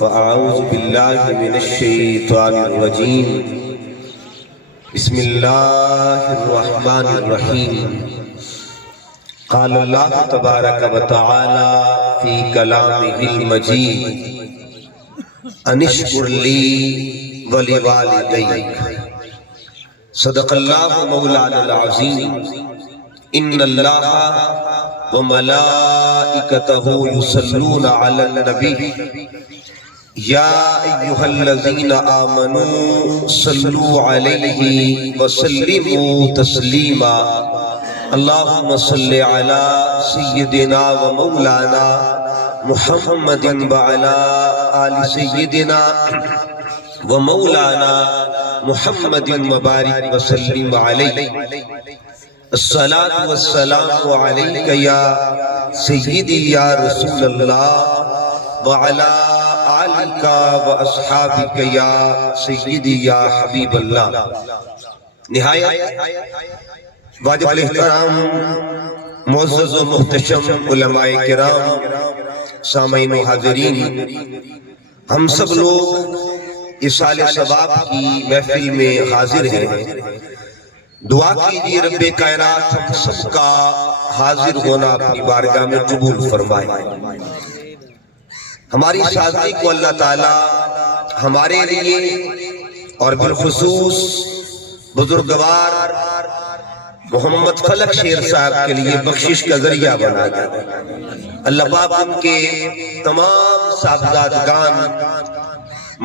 فأعوذ بالله من الشيطان الرجيم بسم الله الرحمن الرحيم قال الله تبارك وتعالى في كلامه المجيد أن اشكر لي ولوالديك صدق الله مولانا العظيم إن الله وملائكته يصلون على النبي يا أيها الذين آمنوا صلوا عليه وسلموا تسليما اللهم صل على سيدنا ومولانا محمد وعلى آل سيدنا ومولانا محمد وبارك وسلم عليه الصلاة والسلام عليك يا سيدي يا رسول الله وعلى آلك وأصحابك يا سيدي يا حبيب الله. نہایت واجب الاحترام معزز و محتشم علماء کرام، سامعین و حاضرین، ہم سب لوگ اصال ثواب کی محفل میں حاضر ہیں. دعا کیجئے رب کائنات ہم سب کا حاضر ہونا اپنی بارگاہ میں قبول فرمائے. ہماری سازی کو اللہ تعالی ہمارے لیے اور بالخصوص بزرگوار محمد فلک شیر صاحب کے لیے بخشش کا ذریعہ بنا دے. اللہ پاک ان کے تمام صاحبزادگان،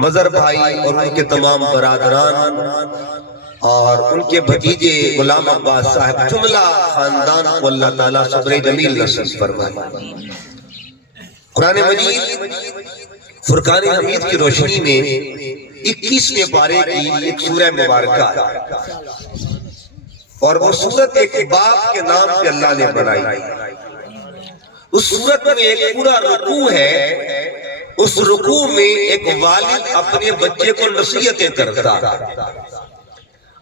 مظہر بھائی اور ان کے تمام برادران اور ان کے بھتیجے غلام عباس صاحب جملہ خاندان کو اللہ تعالیٰ صبر جمیل نصیب فرمائے. قرآن مجید فرقان حمید کی روشنی میں 21ویں پارے کی ایک سورہ مبارکہ اور وہ سورت ایک باپ کے نام پہ اللہ نے بنائی. اس سورت میں ایک پورا رکوع ہے. اس رکوع میں ایک والد اپنے بچے کو نصیحتیں کرتا.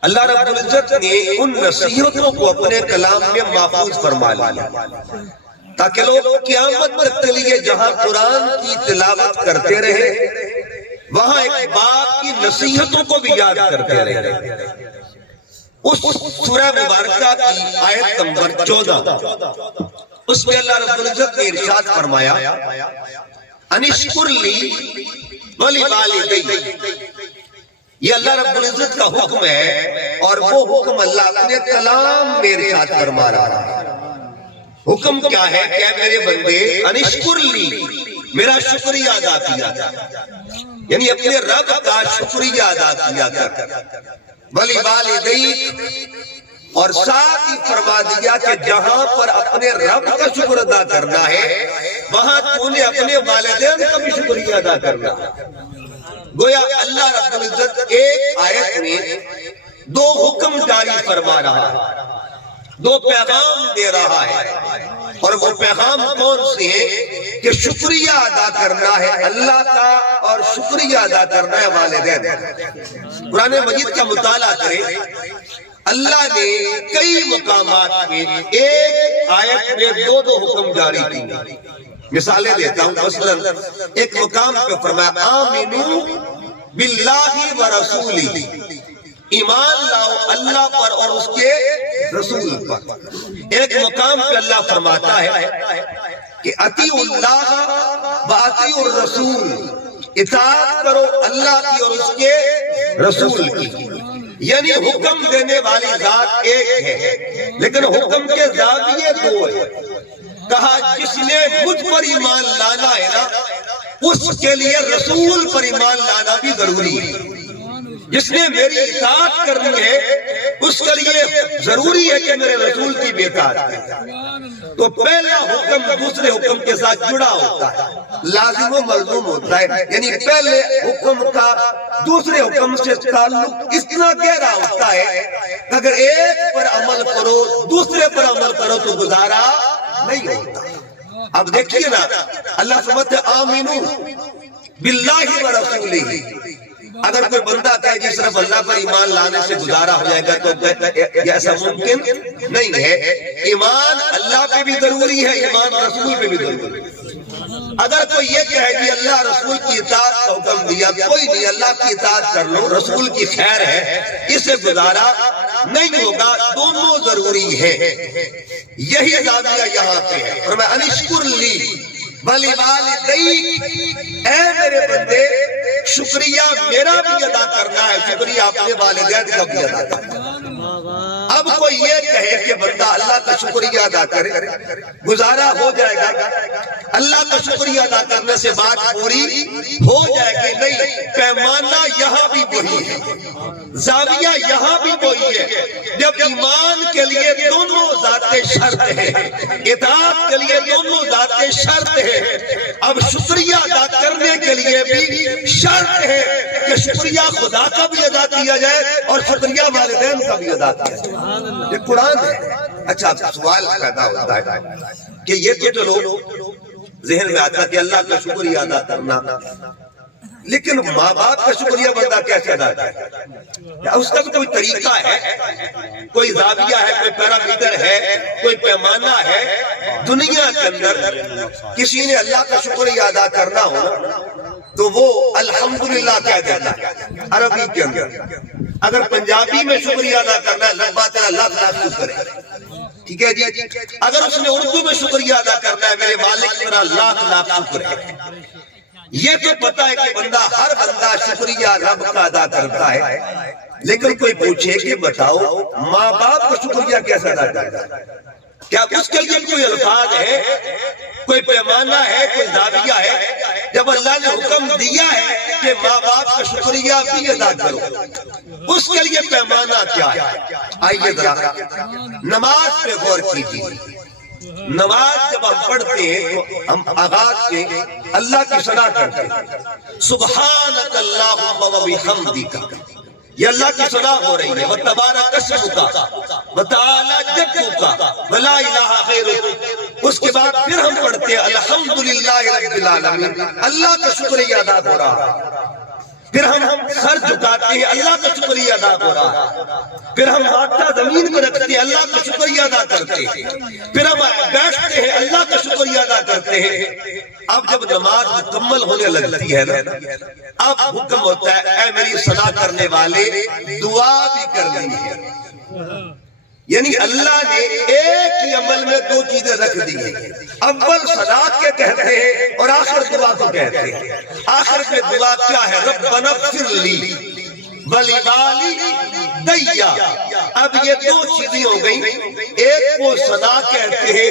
اللہ رب العزت نے ان نصیحتوں کو اپنے کلام میں محفوظ فرما لیا تاکہ لوگ قیامت تک کے لیے جہاں قرآن کی تلاوت کرتے رہے وہاں ایک باپ کی نصیحتوں کو بھی یاد کرتے رہے. اس سورہ مبارکہ کی آیت نمبر 14 اس میں اللہ رب العزت نے ارشاد فرمایا انشکر لی ولوالدیک. یہ اللہ رب العزت کا حکم ہے اور وہ حکم اللہ اپنے کلام میں ارشاد فرما رہا ہے. حکم کیا ہے کہ میرے بندے انشکر لی، میرا شکریہ ادا کیا کر، یعنی اپنے رب کا شکریہ ادا کیا کر. وَلِوَالِدَيْكَ، اور ساتھ ہی فرما دیا کہ جہاں پر اپنے رب کا شکر ادا کرنا ہے وہاں تو نے اپنے والدین کا بھی شکریہ ادا کرنا. گویا اللہ رب العزت ایک آیت میں دو حکم جاری فرما رہا ہے، دو پیغام دے رہا ہے. اور وہ پیغام کون سے ہیں کہ شکریہ ادا کرنا ہے اللہ کا اور شکریہ ادا کرنا ہے والدین کا. قرآن مجید کا مطالعہ کریں، اللہ نے کئی مقامات میں ایک آیت میں دو حکم جاری کی. مثالیں دیتا ہوں. مثلا ایک مقام پہ فرمایا آمنو باللہ ورسولی، ایمان لاؤ اللہ پر اور اس کے رسول پر. ایک مقام پہ اللہ فرماتا ہے کہ اطیعوا اللہ واطیعوا الرسول، اطاعت کرو اللہ کی اور اس کے رسول کی. یعنی حکم دینے والی ذات ایک ہے لیکن حکم کے زاویے دو ہیں. کہا جس نے مجھ پر ایمان لانا ہے نا اس کے لیے رسول پر ایمان لانا بھی ضروری ہے. جس نے میری اطاعت کرنی ہے اس کے لیے ضروری ہے کہ میرے رسول کی بھی اطاعت کرے. تو پہلا حکم دوسرے حکم کے ساتھ جڑا ہوتا ہے، لازم و ملزوم ہوتا ہے. یعنی پہلے حکم کا دوسرے حکم سے تعلق اتنا گہرا ہوتا ہے کہ اگر ایک پر عمل کرو دوسرے پر عمل کرو تو گزارا نہیں ہوتا. اب دیکھیے نا، اللہ فرماتے آمنو باللہ ورسولہ. اگر کوئی بندہ کہے جی صرف اللہ پر ایمان لانے سے گزارا ہو جائے گا تو ایسا ممکن نہیں ہے. ایمان اللہ پہ بھی ضروری ہے، ایمان رسول پہ بھی ضروری ہے. اگر کوئی یہ کہے کہ اللہ رسول کی اطاعت کا حکم دیا، کوئی نہیں، اللہ کی اطاعت کر لو، رسول کی خیر ہے، اسے گزارا نہیں ہوگا، دونوں ضروری ہے۔ یہی زاویہ یہاں پہ ہے۔ فرمایا انشکر لی وَلِوَالِدَيْكَ، اے میرے بندے شکریہ میرا بھی ادا کرنا ہے، شکریہ اپنے والدین کا بھی ادا کرنا ہے۔ اب کوئی یہ کہے کہ بندہ اللہ کا شکریہ ادا کرے، گزارا ہو جائے گا، اللہ کا شکریہ ادا کرنے سے بات پوری ہو جائے گی، نہیں، پیمانہ یہاں بھی وہی ہے، زاویہ یہاں بھی وہی ہے۔ جب ایمان کے لیے دونوں ذاتیں شرط ہیں، اطاعت کے لیے دونوں ذاتیں شرط ہیں، اب شکریہ ادا کرنے کے لیے بھی شرط ہے کہ شکریہ خدا کا بھی ادا کیا جائے اور شکریہ والدین کا بھی ادا کیا جائے۔ یہ قرآن ہے۔ اچھا سوال پیدا ہوتا ہے کہ یہ تو چلو ذہن میں آتا کہ اللہ کا شکریہ ادا کرنا، لیکن ماں باپ کا شکریہ بندہ کیسے ادا کرے؟ کیا اس کا بھی کوئی طریقہ ہے، کوئی زاویہ ہے، کوئی پیرامیٹر ہے، کوئی پیمانہ ہے؟ دنیا کے اندر کسی نے اللہ کا شکریہ ادا کرنا ہو تو وہ الحمدللہ کہہ دیتا ہے عربی کے اندر۔ اگر پنجابی میں شکریہ ادا کرنا ہے، لگ بات ہے اللہ تعالیٰ شکر ہے، ٹھیک ہے جی۔ اگر اس نے اردو میں شکریہ ادا کرنا ہے، میرے مالک میرا لاکھ لاکھ شکر ہے۔ یہ تو پتا ہے کہ بندہ، ہر بندہ شکریہ رب کا ادا کرتا ہے، لیکن کوئی پوچھے کہ بتاؤ ماں باپ کا شکریہ کیسے ادا کرتا ہے؟ کیا اس کے لیے کوئی الفاظ ہے، کوئی پیمانہ ہے، کوئی زاویہ ہے؟ جب اللہ نے حکم دیا ہے کہ ماں باپ کا شکریہ بھی ادا کرو، اس کے لیے پیمانہ کیا ہے؟ آئیے ذرا نماز پہ غور کیجیے۔ نماز جب ہم پڑھتے ہیں تو ہم آغاز سے اللہ کی ثنا کرتے ہیں، سبحانک اللہم و بحمدک، یہ اللہ کی ثنا ہو رہی ہے، وتبارک اسمک وتعالی جدک ولا الہ غیرک۔ اس کے بعد پھر ہم پڑھتے ہیں الحمدللہ رب العالمین، اللہ کا شکریہ ادا ہو رہا ہے۔ پھر ہم سر جھکاتے ہیں، اللہ کا شکریہ ادا ہو رہا ہے۔ پھر ہم ہاتھ زمین پر رکھتے ہیں، اللہ کا شکریہ ادا کرتے ہیں۔ پھر ہم بیٹھتے ہیں، اللہ کا شکریہ ادا کرتے ہیں۔ اب جب نماز مکمل ہونے لگتی ہے نا، اب حکم ہوتا ہے اے میری صلاح کرنے والے دعا بھی کرنی ہے۔ یعنی اللہ نے ایک ہی عمل میں دو چیزیں رکھ دی ہیں، اول صلاح کے کہتے ہیں اور آخر دعا کو کہتے ہیں۔ آخر میں دعا کیا ہے؟ ربنا اغفر لی وَلِوَالِدَيَّ۔ اب یہ دو چیزیں ہو گئی، ایک کو ثنا کہتے ہیں،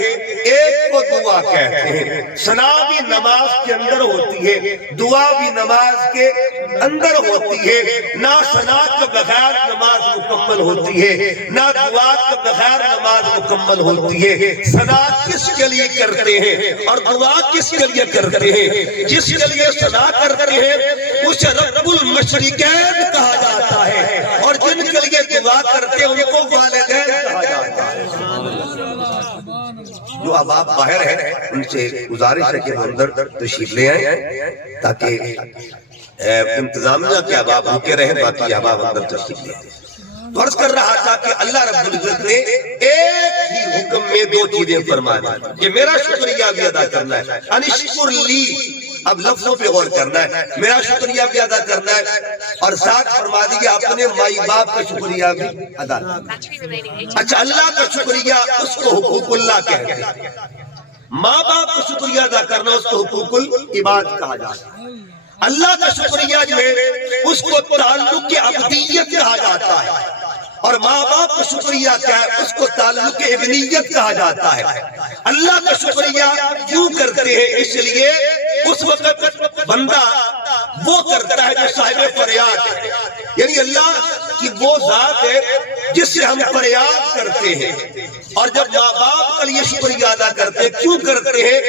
ایک کو دعا کہتے ہیں۔ ثنا بھی نماز کے اندر ہوتی ہے، دعا بھی نماز کے اندر ہوتی ہے۔ نہ ثنا کے بغیر نماز مکمل ہوتی ہے، نہ دعا کے بغیر نماز مکمل ہوتی ہے۔ ثنا کس کے لیے کرتے ہیں اور دعا کس کے لیے کرتے ہیں؟ جس کے لیے ثنا کرتے ہیں اسے رب المشرکین کہا جاتا ہے، اور جن کے لیے دعا کرتے ہیں ان کو والدین کہا جاتا ہے۔ جو اب آپ باہر ہیں ان سے گزارش ہے کہ وہ اندر تشریف لے آئیں تاکہ انتظامیہ کے احباب رکے رہیں، باقی احباب اندر تشریف لے آئیں۔ فرض کر رہا تھا کہ اللہ رب العزت نے ایک ہی حکم میں دو چیزیں فرما دی کہ میرا شکریہ بھی ادا کرنا ہے، انشکر لی، اب لفظوں پہ غور کرنا ہے، میرا شکریہ بھی ادا کرنا ہے، اور ساتھ فرما دیا اپنے مائی باپ کا شکریہ بھی ادا کرنا ہے۔ اچھا اللہ کا شکریہ اس کو حقوق اللہ کہتے ہیں، ماں باپ کا شکریہ ادا کرنا اس کو حقوق العباد کہا جاتا ہے۔ اللہ کا شکریہ جو ہے اس کو تعلق عبدیت کہا جاتا ہے، اور ماں باپ کا شکریہ کیا ہے؟ اس کو تعلق ابنیت کہا جاتا ہے۔ اللہ کا شکریہ کیوں کرتے ہیں؟ اس لیے اس وقت بندہ وہ کرتا ہے جو صاحب فریاد ہے، یعنی اللہ کی وہ ذات ہے جس سے ہم فریاد کرتے ہیں۔ اور جب ماں باپ کا لیے شکریہ ادا کرتے ہیں، کیوں کرتے ہیں؟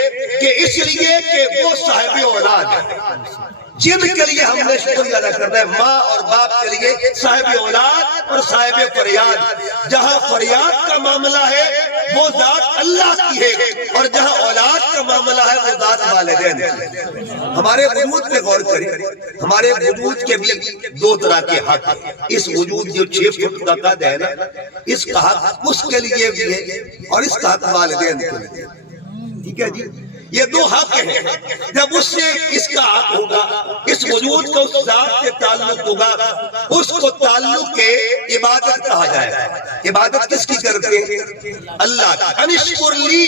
کہ اس لیے کہ وہ صاحب اولاد ہے، جن کے لیے ہم نے شکریہ ادا کرنا ہے، ماں اور باپ کے لیے صاحب اولاد اور صاحب فریاد۔ جہاں فریاد کا معاملہ ہے وہ ذات اللہ کی ہے، اور جہاں اولاد کا معاملہ ہے وہ ذات والدین کی ہے۔ ہمارے وجود پہ غور کریں، ہمارے وجود کے بھی دو طرح کے حق ہیں۔ اس وجود جو 6 فٹ کا قد ہے نا، اس کا حق اس کے لیے بھی ہے اور اس کا حق والدین کے لیے، ٹھیک ہے جی۔ یہ دو حق ہیں. جب اس سے اس کا حق ہوگا، اس وجود کا اس ذات سے تعلق ہوگا، اس کو تعلق کے عبادت کہا جائے گا. عبادت کس کی کرتے ہیں؟ اللہ کی. انشکر لی،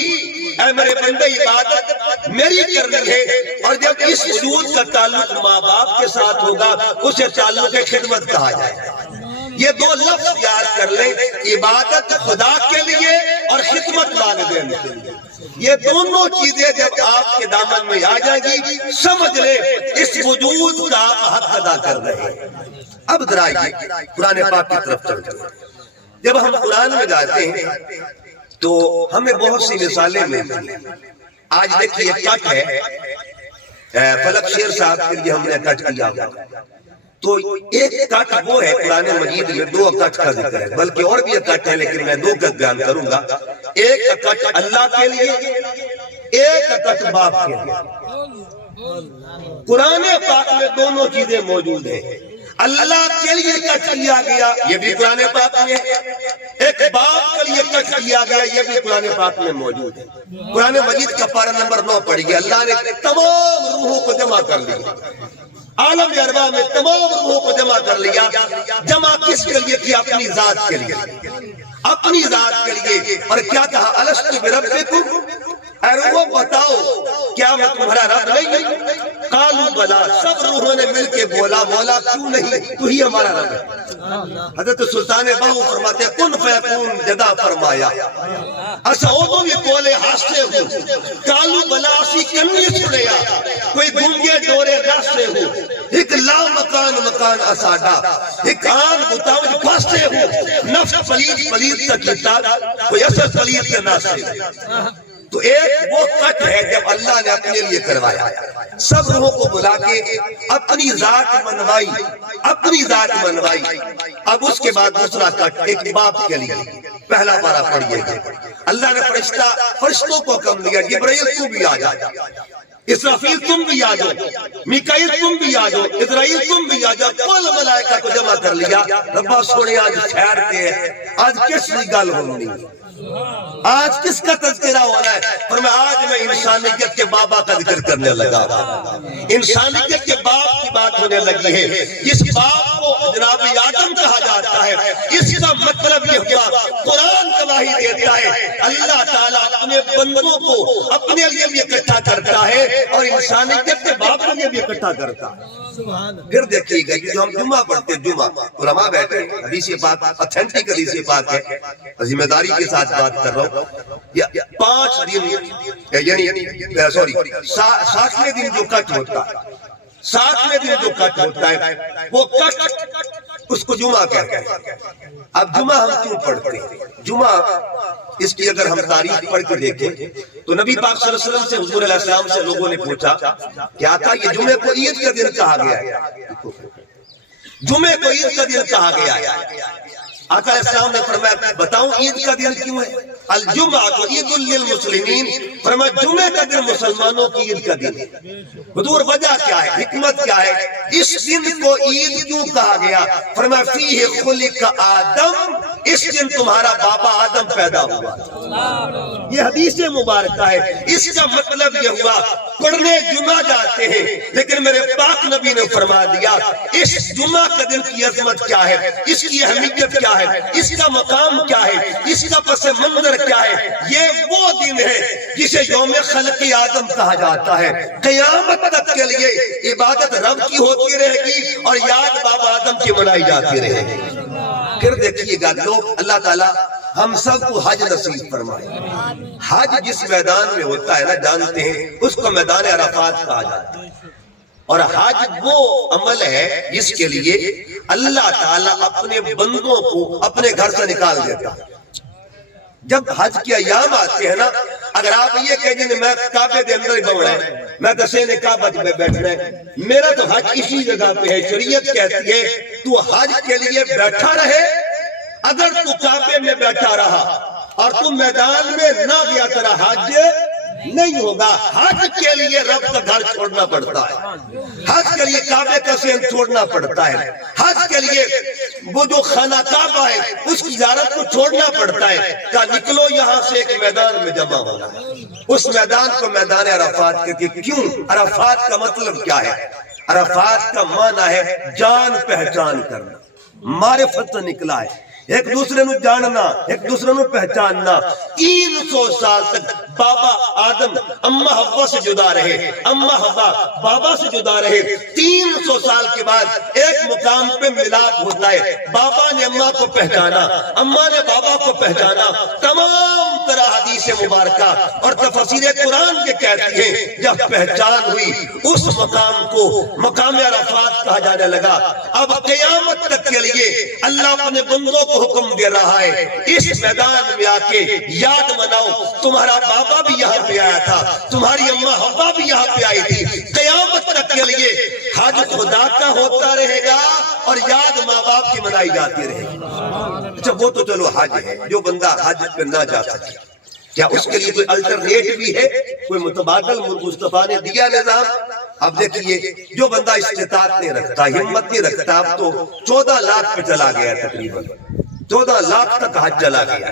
اے میرے بندے عبادت میری کرنی ہے. اور جب اس وجود کا تعلق ماں باپ کے ساتھ ہوگا، اسے تعلق خدمت کہا جائے گا. یہ دو لفظ یاد کر لیں، عبادت خدا کے لیے اور خدمت والدین کے لیے. یہ دونوں چیزیں جب آپ کے دامن میں آ جائیں گی، سمجھ لیں اس وجود کا آپ حق ادا کر رہے ہیں. اب ذرا قرآن پاک کی طرف چلتے ہیں. جب ہم قرآن میں جاتے ہیں تو ہمیں بہت سی مثالیں ملتی ہیں. آج دیکھیے کٹ ہے، فلک شیر صاحب کے لیے ہم نے کٹ کیا ہوا. تو ایک کٹ وہ ہے قرآن مجید میں، دو کٹ کا ذکر ہے، بلکہ اور بھی ایک کٹ ہے لیکن میں دو کٹ بیان کروں گا. ایک کٹ اللہ کے لیے، ایک کٹ باپ کے لیے. قرآن پاک میں دونوں چیزیں موجود ہیں. اللہ کے لیے کٹ کیا گیا، یہ بھی قرآن پاک میں ہے. ایک باپ کے لیے کٹ کیا گیا، یہ بھی قرآن پاک میں موجود ہے. قرآن مجید کا پارہ نمبر 9 پڑھیے. اللہ نے تمام روحوں کو جمع کر لیا، عالم اربع میں تمام روحوں کو جمع کر لیا. جمع کس کے لیے کیا؟ اپنی ذات کے لیے، اپنی ذات کے لیے. اور کیا کہا؟ الستو بربکم، اے روحوں بتاؤ کیا میں تمہارا رب نہیں؟ قالوا بلا، سب روحوں نے مل کے بولا مولا کیوں نہیں، تو ہی ہمارا رب ہے. حضرت سلطان بہو فرماتے کن فیکون جدا فرمایا اسا اودو بھی کولے ہاستے ہو. قالوا بلا اسی کنی سنیا، کوئی گنگے ڈورے راستے ہو. ایک لا مکان مکان اساڈا، ایک آن بتاؤ جو باستے ہو. نفس پلید پلید تکیتا، کوئی اثر پلید کے ناستے. تو ایک وہ کٹ ہے جب اللہ نے اپنے لیے کروایا، سب روحوں کو بلا کے اپنی ذات منوائی، اپنی ذات منوائی. اب اس کے بعد دوسرا کٹ ایک باپ کے لیے. پہلا پارہ پڑھیے گا. اللہ نے فرشتوں کو حکم دیا، جبرائیل تو بھی آ جا، اسرافیل تم بھی آ جاؤ، میکائیل تم بھی آ جاؤ، اسرائیل تم بھی آ جاؤ. کل ملائکہ کو جمع کر لیا. ربا سونے آج خیر کے ہیں، آج کس کی گل ہونی، آج کس کا تذکرہ ہو رہا ہے؟ فرمایا آج میں انسانیت کے بابا کا ذکر کرنے لگا. انسانیت کے باپ کی بات ہونے لگی ہے. جس باپ کو جناب آدم کہا جاتا ہے، اس کا مطلب یہ ہوا، قرآن گواہی دیتا ہے اللہ تعالیٰ اپنے بندوں کو اپنے لیے بھی اکٹھا کرتا ہے اور انسانیت کے باپ کے لیے بھی اکٹھا کرتا ہے. پھر دیکھیے گا جو ہم جمعہ پڑھتے ہیں، جمعہ علماء بیٹھے، حدیث پاک اتھینٹک حدیث پاک ہے، ذمہ داری کے ساتھ بات کر رہا ہوں. 5 دن یعنی سوری 7ویں دن جو کٹ ہوتا ہے، 7ویں دن جو کٹ ہوتا ہے وہ کٹ اس کو جمعہ کہتے ہیں. اب جمعہ ہم کیوں پڑھتے ہیں؟ جمعہ اس کی اگر ہم تاریخ پڑھ کے دیکھیں تو نبی پاک صلی اللہ علیہ وسلم سے، حضور علیہ السلام سے لوگوں نے پوچھا کیا تھا یہ جمعے کو عید کا دن کہا گیا ہے؟ جمعے کو عید کا دن کہا گیا ہے. آقا علیہ السلام نے فرمایا بتاؤں عید کا دن کیوں ہے؟ الجمعہ تو عید للمسلمین، فرمایا جمعے کا دن مسلمانوں کی عید کا دن ہے. حضور وجہ کیا ہے، حکمت کیا ہے، اس دن کو عید کیوں کہا گیا؟ فرمایا فیہ خلق آدم، اس دن تمہارا بابا آدم پیدا ہوا. یہ حدیث مبارکہ ہے. اس کا مطلب یہ ہوا پڑھنے جمعہ جاتے ہیں لیکن میرے پاک نبی نے فرما دیا اس جمعہ کا دن کی عظمت کیا ہے، اس کی اہمیت کیا ہے، اس کا مقام کیا ہے، اس کا پس منظر کیا ہے. یہ وہ دن ہے جسے یوم خلق آدم کہا جاتا ہے. قیامت تک کے لیے عبادت رب کی ہوتی رہے گی اور یاد بابا آدم کی منائی جاتی رہے گی. پھر دیکھیے گا لوگ، اللہ تعالیٰ ہم سب کو حج نصیب فرمائے. حج جس میدان میں ہوتا ہے نا، جانتے ہیں اس کو میدان عرفات کہا جاتا ہے. اور حج وہ عمل ہے جس کے لیے اللہ تعالیٰ اپنے بندوں کو اپنے گھر سے نکال دیتا ہے. جب حج کے ایام آتے ہیں نا، اگر آپ یہ کہیں گے میں کعبے کے اندر ہی بوڑھا ہے، میں دسے نے کعبہ میں بیٹھنا ہے، میرا تو حج اسی جگہ پہ ہے. شریعت کہتی ہے تو حج کے لیے بیٹھا رہے. اگر تو کعبے میں بیٹھا رہا اور تم میدان میں نہ گیا تیرا حج نہیں ہوگا. حج کے لیے رب کا گھر چھوڑنا پڑتا ہے, حج کے لیے کعبے کا سین چھوڑنا پڑتا ہے, حج کے لیے وہ جو خانہ کعبہ ہے اس کی زیارت کو چھوڑنا پڑتا ہے. کہا نکلو یہاں سے ایک میدان میں جمع ہونا. اس میدان کو میدان عرفات کہتے ہیں. کیوں؟ عرفات کا مطلب کیا ہے؟ عرفات کا معنی ہے جان پہچان کرنا, معرفت سے نکلا ہے, ایک دوسرے نو جاننا, ایک دوسرے نو پہچاننا. 300 سال تک بابا آدم اماں حوا سے جدا رہے, اماں حوا بابا سے جدا رہے. 300 سال کے بعد ایک مقام پہ ملاپ ہوتا ہے. بابا نے اماں کو پہچانا, اماں نے بابا کو پہچانا. تمام طرح حدیث مبارکہ اور تفسیر قرآن کے کہتی ہیں جب پہچان ہوئی اس مقام کو مقام عرفات کہا جانے لگا. اب قیامت تک کے لیے اللہ اپنے بندوں کو حکم دے رہا ہے اس میدان میں آ کے یاد مناؤ تمہارا بابا بھی یہاں پہ آیا تھا, تمہاری اماں حوا بھی یہاں پہ آئی تھی. قیامت تک کے لیے حج خدا کا ہوتا رہے گا اور یاد ماں باپ کی منائی جاتی رہے گی. اچھا وہ تو چلو حج ہے, جو بندہ حج پہ نہ جا سکے کیا اس کے لیے کوئی الٹرنیٹ بھی ہے, کوئی متبادل مصطفیٰ نے دیا نظام؟ اب دیکھیے جو بندہ استطاعت نہیں رکھتا, ہمت نہیں رکھتا, اب تو 14 لاکھ پہ چلا گیا تقریباً, 14 لاکھ تک حج چلا گیا.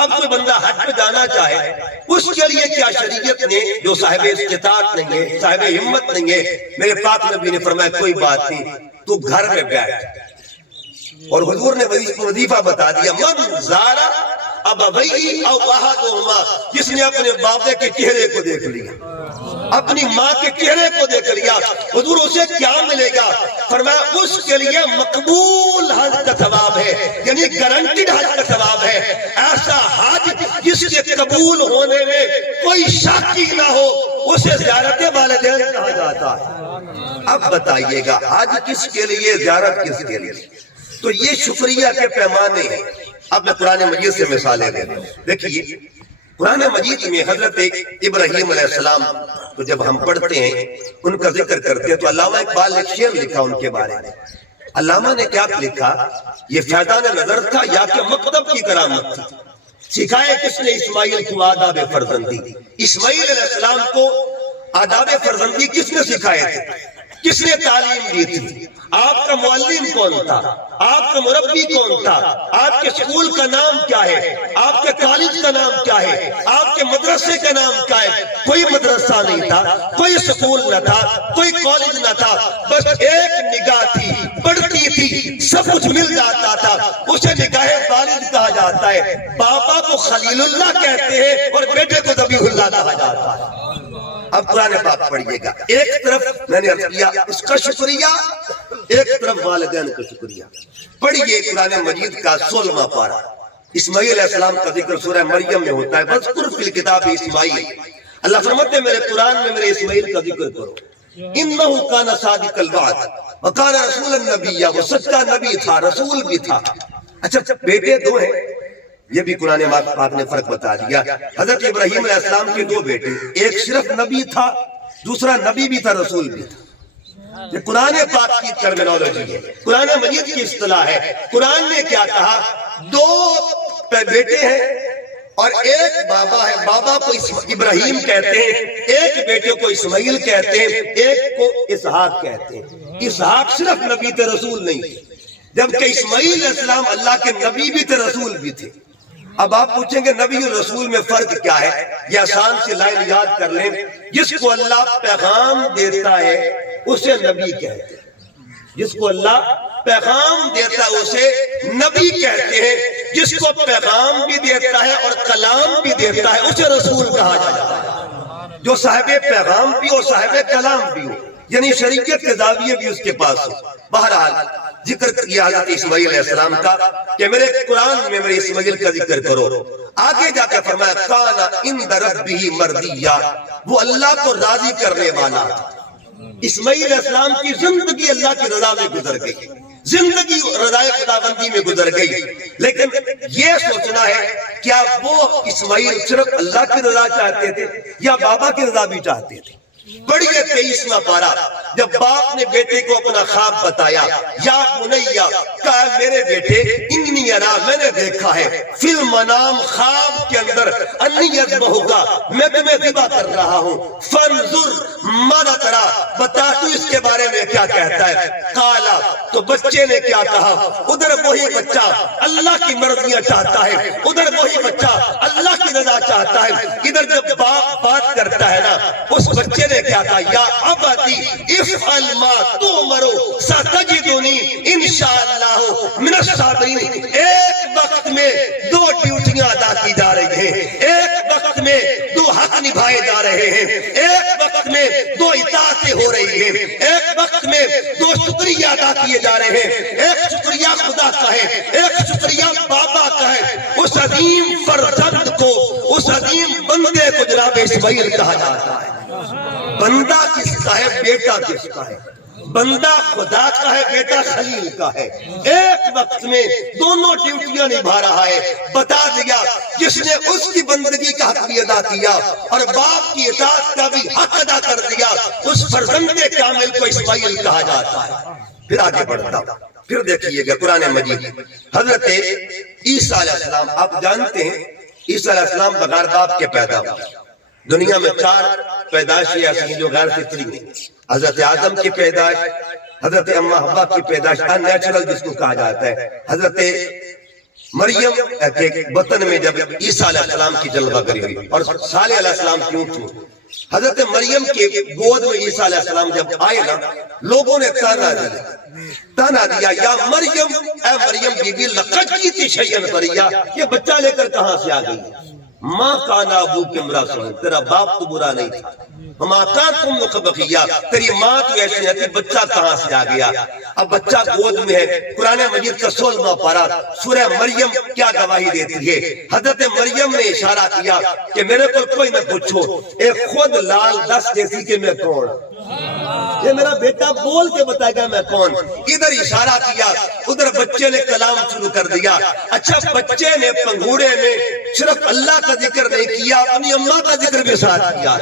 اب کوئی بندہ حج پہ جانا چاہے اس کے لیے کیا شریعت نے, جو صاحب استطاعت نہیں ہے, صاحب ہمت نہیں ہے, میرے پاک نبی نے فرمایا کوئی بات نہیں, تو گھر میں بیٹھ. اور حضور نے وظیفہ بتا دیا, من زارا ابویہ او احدہما, جس نے اپنے باپ کے چہرے کو دیکھ لیا, اپنی ماں کے چہرے کو دیکھ لیا. حضور اسے کیا ملے گا؟ فرمایا اس کے لیے مقبول حج کا ثواب ہے, یعنی گارنٹیڈ حج کا ثواب ہے. ایسا حج جس کے قبول ہونے میں کوئی شک ہی نہ ہو اسے زیارت والدین کہا جاتا ہے. اب بتائیے گا حج کس کے لیے, زیارت کس کے لیے؟ تو یہ شکریہ کے پیمانے ہیں. اب میں قرآن مجید سے مثالیں دیتا ہوں. دیکھیے قرآن مجید میں حضرت ابراہیم علیہ السلام تو جب ہم پڑھتے ہیں ان کا ذکر کرتے ہیں تو علامہ اقبال نے شعر لکھا ان کے بارے میں. علامہ نے کیا لکھا؟ یہ فیضان نظر تھا یا کہ مکتب کی کرامت تھی. سکھائے کس نے اسماعیل کو آداب فرزندی؟ اسماعیل علیہ السلام کو آداب فرزندی کس نے سکھائے تھے, کس نے تعلیم دی تھی؟ آپ کا معلم کون تھا, آپ کا مربی کون تھا, آپ کے سکول کا نام کیا ہے, آپ کے کالج کا نام کیا ہے, آپ کے مدرسے کا نام کیا ہے؟ کوئی مدرسہ نہیں تھا, کوئی سکول نہ تھا, کوئی کالج نہ تھا, بس ایک نگاہ تھی, پڑھتی تھی, سب کچھ مل جاتا تھا. اسے نگاہ والد کہا جاتا ہے. بابا کو خلیل اللہ کہتے ہیں اور بیٹے کو ذبیح اللہ کہا جاتا ہے. اب قرآن پاک پڑھیے گا, ایک طرف میں نے عرض کیا اس کا شکریہ, ایک طرف والدین کا شکریہ. پڑھیے قرآن مجید کا 16واں پارہ. اسماعیل علیہ السلام کا ذکر سورہ مریم میں ہوتا ہے. بذکر فی الکتاب اسماعیل. اللہ فرماتے ہیں میرے قرآن میں میرے اسماعیل کا ذکر کرو. انہ کان صادق الوعد وکان رسول النبی, وہ سچا نبی تھا, رسول بھی تھا. اچھا بیٹے دو ہیں, یہ بھی قرآن پاک نے فرق بتا دیا. حضرت ابراہیم علیہ السلام کے 2 بیٹے, ایک صرف نبی تھا, دوسرا نبی بھی تھا, رسول بھی تھا. یہ قرآن پاک کی ٹرمینالوجی ہے, قرآن مجید کی اصطلاح ہے. قرآن نے کیا کہا؟ 2 بیٹے ہیں اور ایک بابا ہے. بابا کو ابراہیم کہتے ہیں, ایک بیٹے کو اسماعیل کہتے ہیں, ایک کو اسحاق کہتے ہیں. اسحاق صرف نبی تھے, رسول نہیں تھے, جبکہ اسماعیل علیہ السلام اللہ کے نبی بھی تھے, رسول بھی تھے. اب آپ پوچھیں گے نبی اور رسول میں فرق کیا ہے؟ یہ آسان سے لائن یاد کر لیں. جس کو اللہ پیغام دیتا ہے اسے نبی کہتے ہیں, جس کو اللہ پیغام دیتا ہے اسے نبی کہتے ہیں. جس کو پیغام بھی دیتا ہے اور کلام بھی دیتا ہے اسے رسول کہا جاتا ہے. جو صاحب پیغام بھی ہو, صاحب کلام بھی ہو, یعنی شریعت کے زاویے بھی اس کے پاس ہو. بہرحال ذکر کیا حضرت اسماعیل علیہ السلام کا کہ میرے قرآن میں میرے اسماعیل کا ذکر کرو. آگے جا کے فرمایا کانا عند ربہ مردیا, وہ اللہ کو راضی کرنے والا. اسماعیل علیہ السلام کی زندگی اللہ کی رضا میں گزر گئی, زندگی رضائے خداوندی میں گزر گئی. لیکن یہ سوچنا ہے کیا وہ اسماعیل صرف اللہ کی رضا چاہتے تھے یا بابا کی رضا بھی چاہتے تھے؟ پڑھیے 23واں پارہ. جب باپ نے بیٹے کو اپنا خواب بتایا, یا بنیا, کہا میرے بیٹے انی انی ارا میں نے دیکھا ہے فی المنام خواب کے اندر انی یذبحک میں تمہیں ذبح کر رہا ہوں فانظر ماذا ترى بتا تو اس کے بارے میں کیا کہتا ہے قالا تو بچے نے کیا کہا ادھر وہی بچہ اللہ کی مرضیاں چاہتا ہے ادھر وہی بچہ اللہ کی رضا چاہتا ہے ادھر جب باپ بات کرتا ہے نا اس بچے نے کیا کہا یا ابتی افعل ما تؤمر ستجدنی انشاءاللہ من الصابرین ایک وقت میں دو ڈیوٹیاں ادا کی جا رہی ہیں ایک وقت میں دو حق نبھائے جا رہے ہیں ایک وقت میں دو اطاعتیں ہو رہی ہیں ایک وقت میں دو شکریہ ادا کیے جا رہے ہیں ایک شکریہ خدا کا ہے ایک شکریہ بابا کا ہے اس عظیم فرزند کو اس عظیم بندے کو جناب اسماعیل کہا جاتا ہے بندہ کس کا ہے بیٹا کس کا ہے بندہ خدا کا ہے بیٹا خلیل کا ہے ایک وقت میں دونوں ڈیوٹیاں نبھا رہا ہے بتا دیا جس نے اس کی بندگی کا حق بھی ادا کیا اور باپ کی اطاعت کا بھی حق ادا کر دیا اس فرزند کامل کو اسماعیل کہا جاتا ہے پھر آگے بڑھتا پھر دیکھیے گا قرآن مجید حضرت عیسیٰ علیہ السلام آپ جانتے ہیں عیسیٰ علیہ السلام بغیر باپ کے پیدا ہوئے دنیا میں 4 پیدائشیں ایسی ہیں جو غیر فطری ہیں حضرت آدم کی پیدائش حضرت اماں حوا کی پیدائش ان نیچرل جس کو کہا جاتا ہے حضرت مریم کے بطن میں جب عیسیٰ علیہ السلام کی جلوہ گری ہوئی اور صالح علیہ السلام کی اونٹ حضرت مریم کے گود میں عیسیٰ علیہ السلام جب آئے نا لوگوں نے تانا دیا یا مریم اے مریم بی بی لقد جئتی شیئا فریا یہ بچہ لے کر کہاں سے آ گئی ماں کانا ابوک امرا سن تیرا باپ تو برا نہیں تھا ہما کانتم بقیہ تیری ماں تو ایسی ہے بچہ کہاں سے آ گیا اب بچہ گود میں ہے قرآن مجید کا 16واں پارہ سورہ مریم کیا گواہی دیتی ہے حضرت مریم نے اشارہ کیا کہ میرے کو کوئی نہ پوچھو ایک خود لال دس دیتی کہ میں کون یہ میرا بیٹا بول کے بتائے گا میں کون ادھر اشارہ کیا ادھر بچے نے کلام شروع کر دیا اچھا بچے نے پنگوڑے میں صرف اللہ کا ذکر نہیں کیا اپنی اماں کا ذکر بھی ساتھ کیا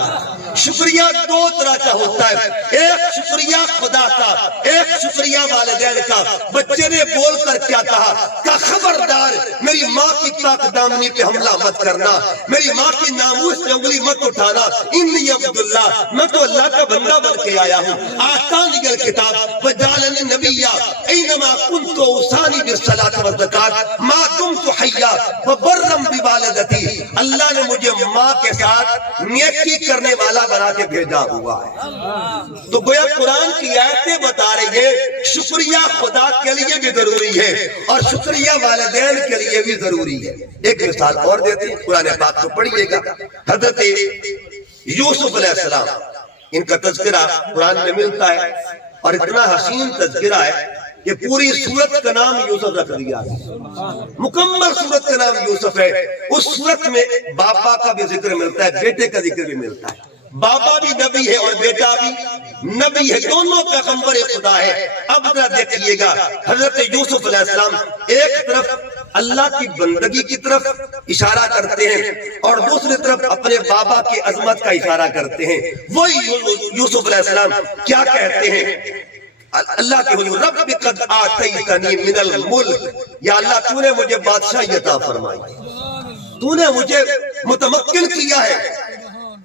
شکریہ 2 طرح کا ہوتا ہے ایک شکریہ خدا کا ایک شکریہ والدین کا بچے نے بول کر کیا کہا کہ خبردار میری ماں کی پاک دامنی پہ حملہ مت کرنا میری ماں کی ناموس پہ انگلی مت اٹھانا انی عبداللہ میں تو اللہ کا بندہ بن کے آیا ہوں آتانی الکتاب وجعلنی نبیا اینما کنت اوصانی بالصلاۃ والزکاۃ ما دمت حیا وبرا بوالدتی اللہ نے مجھے ماں کے ساتھ نیکی کرنے والا بنا کے بھیجا ہوا ہے تو گویا قرآن کی آیتیں بتا رہی ہے شکریہ خدا کے لیے بھی ضروری ہے اور شکریہ والدین کے لیے بھی ضروری ہے ایک مثال اور دیتے ہیں قرآن پاک کو پڑھیے گا حضرت یوسف علیہ السلام ان کا تذکرہ قرآن میں ملتا ہے اور اتنا حسین تذکرہ ہے کہ پوری سورت کا نام یوسف رکھ دیا مکمل سورت کا نام یوسف ہے اس سورت میں باپا کا بھی ذکر ملتا ہے بیٹے کا ذکر بھی ملتا ہے بابا بھی نبی ہے اور بیٹا بھی نبی ہے دونوں پیغمبر خدا ہے اب ذرا دیکھیے گا حضرت یوسف علیہ السلام ایک طرف اللہ کی بندگی کی طرف اشارہ کرتے ہیں اور دوسری طرف اپنے بابا کی عظمت کا اشارہ کرتے ہیں وہی یوسف علیہ السلام کیا کہتے ہیں اللہ کے حضور رب قد آتیتنی من الملک یا اللہ تو نے مجھے بادشاہی عطا فرمائی تو نے مجھے متمکن کیا ہے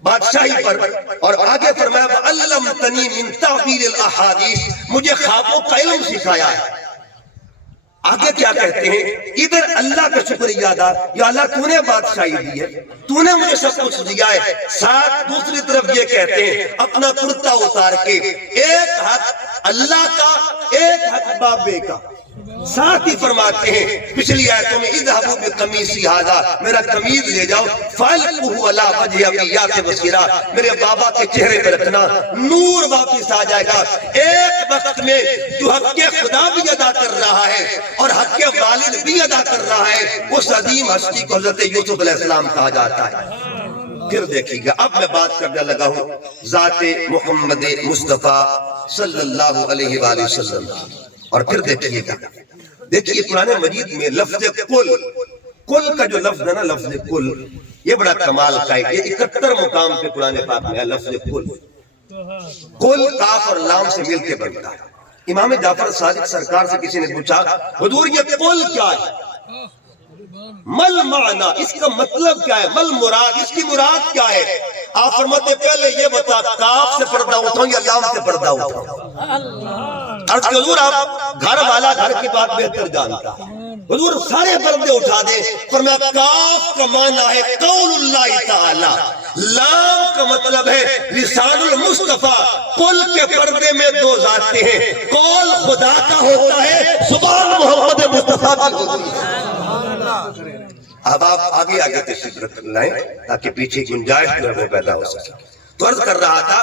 بادشاہی پر اور آگے فرمایا وَعَلَّمْتَنِي مِن تَعْوِيلِ الْأَحَادِيثِ مجھے خوابوں کا علم سکھایا ہے آگے کیا کہتے ہیں ادھر اللہ کا شکریہ ادا یا اللہ تو نے بادشاہی دی ہے تو نے مجھے سب کچھ دیا ہے ساتھ دوسری طرف یہ کہتے ہیں اپنا کرتا اتار کے ایک حق اللہ کا ایک حق بابے کا ساتھ ہی فرماتے ہیں پچھلی آیتوں میں اذهبوا بقمیصی ھذا میرا قمیض لے جاؤ فَأَلْقُوهُ عَلَى وَجْهِ أَبِي يَأْتِ بَصِيرًا میرے بابا کے چہرے پہ رکھنا نور واپس آ جائے گا ایک وقت میں جو حق خدا بھی ادا کر رہا ہے اور حق والد بھی ادا کر رہا ہے اس عظیم ہستی کو حضرت یوسف علیہ السلام کہا جاتا ہے پھر دیکھیے گا اب میں بات کرنے لگا ہوں ذات محمد مصطفیٰ صلی اللہ علیہ وآلہ وسلم اور پھر دیکھیے گا دیکھیے قرآن مجید میں لفظ کل کا جو لفظ ہے نا لفظ کل یہ بڑا کمال کا ہے یہ 71 مقام پہ قرآن پاک میں ہے لفظ کل کاف اور لام سے مل کے بنتا ہے امام جعفر صادق سرکار سے کسی نے پوچھا حضور یہ کل کیا ہے مل معنی، اس کا مطلب کیا ہے؟ مل مراد، اس کی مراد کیا ہے؟ آپ فرماتے پہلے یہ بتا کاف سے پردہ اٹھاؤں یا لام سے پردہ اٹھاؤں؟ عرض کہ حضور آپ گھر والا گھر کی بات بہتر جانتا، حضور سارے پردے اٹھا دیں۔ فرمایا کاف کا معنی ہے قول اللہ تعالی، لام کا مطلب ہے لسان المصطفیٰ۔ قل کے پردے میں دو ذاتیں ہیں، قول خدا کا ہوتا ہے، زبان محمد مصطفیٰ کی ہوتی ہے۔ اب آپ آگے آگے تشریف رکھ لائیں تاکہ پیچھے گنجائش جو ہے وہ پیدا ہو سکے۔ تو عرض کر رہا تھا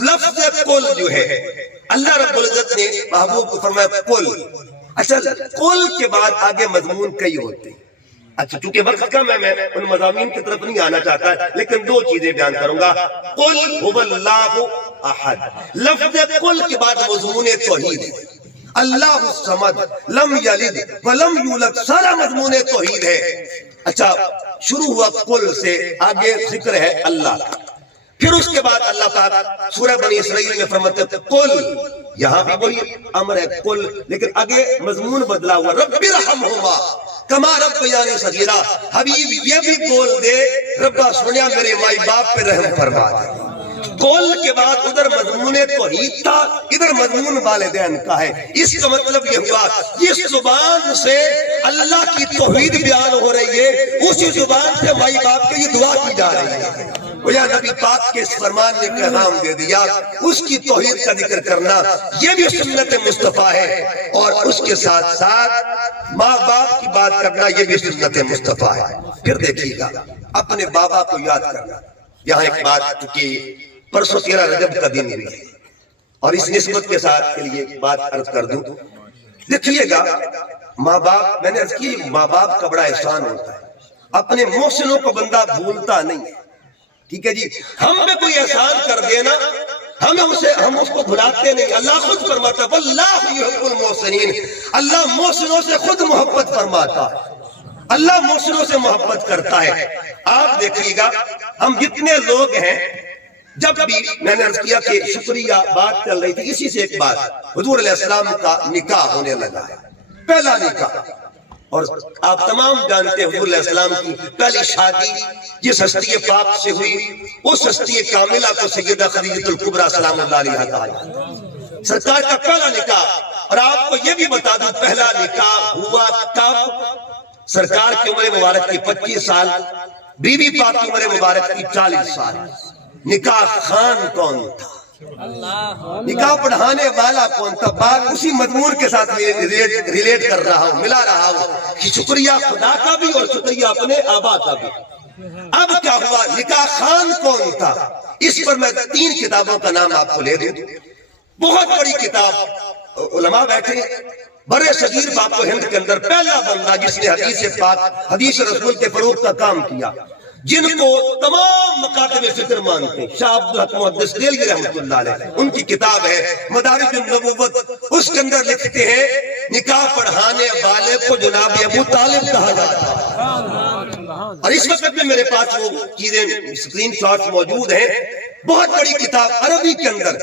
لفظ قل جو ہے اللہ رب العزت نے محبوب کو فرمایا قل۔ اچھا قل کے بعد آگے مضمون کئی ہوتے ہیں۔ اچھا چونکہ وقت کم ہے میں ان مضامین کی طرف نہیں آنا چاہتا، لیکن دو چیزیں بیان کروں گا۔ قل هو اللہ احد، لفظ قل کے بعد مضمون توحید ہے۔ اللہ الصمد لم یلد ولم یولد، سارا مضمون توحید ہے۔ اچھا شروع ہوا قل سے، آگے ذکر ہے اللہ کا، پھر اس کے بعد اللہ پاک سورہ بنی اسرائیل میں فرماتے ہیں قل، یہاں بھی وہی امر ہے قل، لیکن آگے مضمون بدلا ہوا، رب ارحمہما کما ربیانی صغیرا، حبیب یہ بھی بول دے ربا سنیا میرے مائی باپ پہ رحم فرما دے۔ قول کے بعد ادھر مضمون توحید تھا، ادھر مضمون والدین کا ہے۔ اس کا مطلب یہ ہوا جس زبان سے اللہ کی توحید بیان ہو رہی ہے، اسی زبان سے مائی باپ کے یہ دعا کی جا رہی ہے۔ یا نبی پاک کے اس فرمان نے پیغام دے دیا، اس کی توحید کا ذکر کرنا یہ بھی سنت مصطفیٰ ہے، اور اس کے ساتھ ساتھ ماں باپ کی بات کرنا یہ بھی سنت مصطفیٰ ہے۔ پھر دیکھیے گا اپنے بابا کو یاد کرنا۔ یہاں ایک بات کہ پرسوں 13 رجب کا دن بھی ہے، اور اس نسبت کے ساتھ کے لیے ایک بات عرض کر دوں۔ دیکھیے گا ماں باپ، میں نے عرض کی ماں باپ کا بڑا احسان ہوتا ہے، اپنے محسنوں کو بندہ بھولتا نہیں ہے، ٹھیک ہے جی۔ ہم پہ کوئی احسان کر دینا ہم اس کو بھلاتے نہیں۔ اللہ خود فرماتا ہے واللہ یحب المحسنین، اللہ محسنوں سے خود محبت فرماتا ہے، اللہ محسنوں سے محبت کرتا ہے۔ آپ دیکھیے گا ہم جتنے لوگ ہیں، جب بھی میں نے عرض کیا کہ شکریہ بات چل رہی تھی، اسی سے ایک بات، حضور علیہ السلام کا نکاح ہونے لگا ہے، پہلا نکاح، اور آپ تمام جانتے ہیں حضور علیہ السلام کی پہلی شادی جس ہستی پاک سے ہوئی، اس ہستی کاملہ کو سیدہ خدیجہ الکبریٰ سلام اللہ علیہا کہا جاتا، سرکار کا پہلا نکاح۔ اور آپ کو یہ بھی بتا دوں پہلا نکاح ہوا تب سرکار کی عمر مبارک کی 25 سال، بی بی پاک کی عمر مبارک کی 40 سال۔ نکاح خان کون تھا؟ نکاح پڑھانے والا کون تھا؟ بات اسی مضمون کے ساتھ ریلیٹ کر رہا ہوں، ملا رہا ہوں کہ شکریہ خدا کا بھی اور شکریہ اپنے آبا کا بھی۔ اب کیا ہوا؟ نکاح خان کون تھا؟ اس پر میں 3 کتابوں کا نام آپ کو لے دوں۔ بہت بڑی کتاب، علماء بیٹھے برے صغیر پاک و ہند کے اندر پہلا بندہ جس نے حدیث رسول کے فروغ کا کام کیا، جن کو تمام مکاتب فکر مانتے ہیں، شاہ عبدالحق محدث دہلوی رحمۃ اللہ علیہ، ان کی کتاب ہے مدارج النبوت، اس کے اندر لکھتے ہیں نکاح پڑھانے والے کو جناب ابو طالب کہا جاتا ہے۔ اور اس وقت میں میرے پاس وہ چیزیں اسکرین شاٹس موجود ہیں، بہت بڑی کتاب عربی کے اندر۔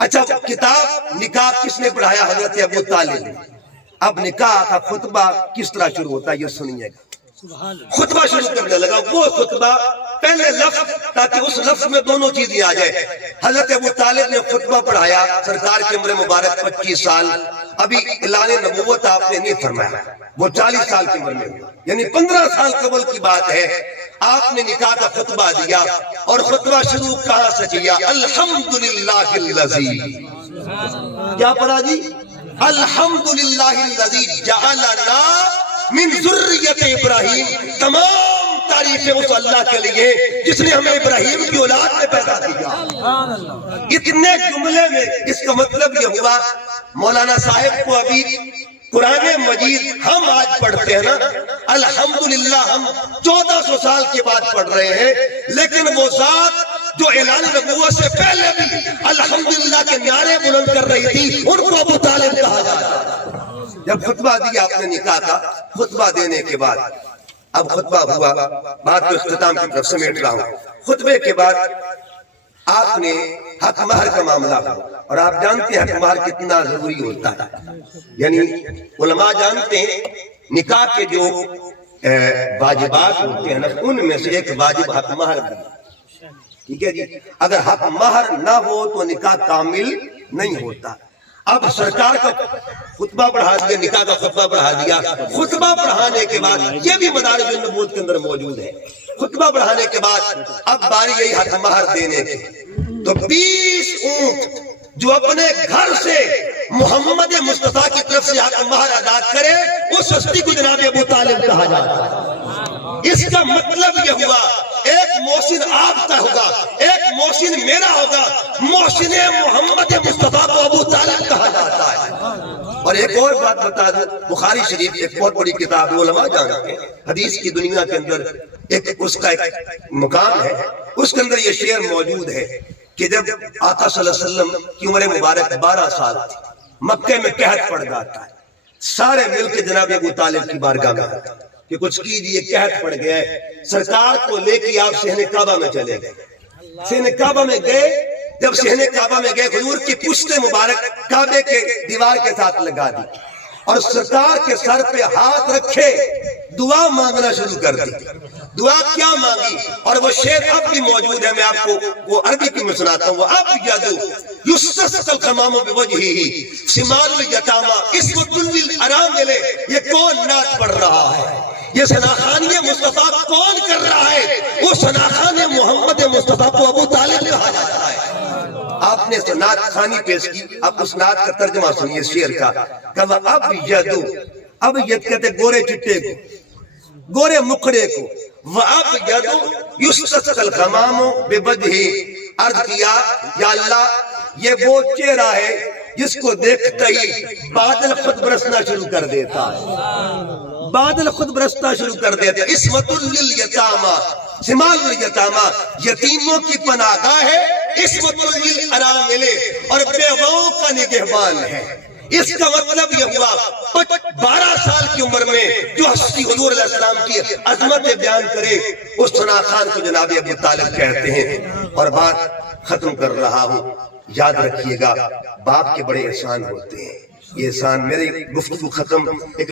اچھا کتاب نکاح کس نے پڑھایا؟ حضرت ابو طالب نے۔ اب نکاح کا خطبہ کس طرح شروع ہوتا ہے یہ سنیے گا۔ خطبہ شروع کرنے لگا، وہ خطبہ پہلے لفظ تاکہ اس لفظ میں دونوں چیزیں آ جائے۔ حضرت ابو طالب نے خطبہ پڑھایا، سرکار کی عمر مبارک 25 سال، ابھی اعلان نبوت آپ نے نہیں فرمایا، وہ 40 سال کی عمر میں ہوئی، یعنی 15 سال قبل کی بات ہے۔ آپ نے نکاح کا خطبہ دیا، اور خطبہ شروع کہاں سے کیا؟ الحمدللہ الذی، کیا پڑھا جی؟ الحمدللہ الذی جعلنا من ذریت ابراہیم، تمام تعریفیں اس اللہ کے لیے جس نے ہمیں ابراہیم کی اولاد میں پیدا کیا۔ اتنے جملے میں اس کا مطلب یہ ہوا، مولانا صاحب کو ابھی قرآن مجید ہم آج پڑھتے ہیں نا، الحمدللہ ہم 1400 سال کے بعد پڑھ رہے ہیں، لیکن وہ ذات جو اعلان نبوت سے پہلے بھی الحمدللہ کے نعرے بلند کر رہی تھی، ان کو ابو طالب کہا جاتا ہے۔ جب خطبہ دیا آپ نے نکاح کا، خطبہ دینے کے بعد اب خطبہ ہوا، بات کو اختتام کی طرف سمیٹ رہا ہوں۔ خطبے کے بعد آپ نے حق مہر کا معاملہ ہو، اور آپ جانتے ہیں حق مہر کتنا ضروری ہوتا ہے، یعنی علماء جانتے ہیں نکاح کے جو واجبات ہوتے ہیں نا، ان میں سے ایک واجب حق مہر بھی، ٹھیک ہے جی۔ اگر حق مہر نہ ہو تو نکاح کامل نہیں ہوتا۔ اب سرکار کا خطبہ پڑھا دیا، نکاح کا خطبہ پڑھا دیا، خطبہ پڑھانے کے بعد یہ بھی مدارج النبوت کے اندر موجود ہے، خطبہ پڑھانے کے بعد اب باری یہی حق مہر دینے کی، تو 20 اونٹ جو اپنے گھر سے محمد مصطفیٰ کی طرف سے حق مہر ادا کرے اس ہستی کو جناب ابو طالب کہا جاتا ہے۔ اس کا مطلب یہ ہوا ایک محسن آپ کا ہوگا، ایک محسن میرا ہوگا، محسن محمد مصطفیٰ کو ابو طالب کہا جاتا ہے۔ اور ایک اور بات بتا دوں، بخاری شریف ایک بہت بڑی کتاب ہے، علماء جانتے ہیں حدیث کی دنیا کے اندر اس کا ایک مقام ہے، اس کے اندر یہ شعر موجود ہے کہ جب آقا صلی اللہ علیہ وسلم کی عمر مبارک 12 سال تھی، مکے میں قحط پڑ جاتا ہے، سارے مل کے جناب ابو طالب کی بارگاہ میں آتے ہیں کہ کچھ کیجئے، قحط پڑ گیا ہے۔ سرکار کو لے کے آپ صحن کعبہ میں چلے گئے، صحن کعبہ میں گئے، جب صحن کعبہ میں گئے حضور کی پشت مبارک کعبے کے دیوار کے ساتھ لگا دی اور سرکار کے سر پہ ہاتھ رکھے دعا مانگنا شروع کر دی۔ دعا کیا مانگی؟ اور وہ شعر اب بھی موجود ہے، میں آپ کو وہ عربی کی میں سناتا ہوں۔ وہ اب یادو یستسقى الغمام بوجهه شمال الیتامی اسمت للارام ملے، یہ کون نعت پڑھ رہا ہے؟ یہ ثناخانی مصطفیٰ کون کر رہا ہے؟ وہ ثناخان محمد مصطفیٰ کو ابو طالب کہا جاتا ہے۔ آپ نے نعت خانی پیش کی، اب اس نعت کا ترجمہ سنیے شعر کا کہ وہ اب یدو، اب ید کہتے گورے چٹے کو، گورے مکھڑے کو، وہ اب یدو یستسقى الغمام بوجهه، عرض کیا یا اللہ یہ وہ چہرہ ہے جس کو دیکھتا ہی بادل خود برسنا شروع کر دیتا ہے، بادل خود برسنا شروع کر دیتا ہے۔ اسمت للیتامی شمال الیتامی، یتیموں کی پناہ گاہ ہے، اسمت للارامل اور بیواؤں کا نگہبان ہے۔ اس کا مطلب یہ ہوا 12 سال کی عمر میں جو ہستی حضور علیہ السلام کی عظمت بیان کرے اس ثناخان کو جناب ابو طالب کہتے ہیں۔ اور بات ختم کر رہا ہوں، یاد رکھیے گا باپ کے بڑے احسان ہوتے ہیں، یہ احسان میری گفتگو ختم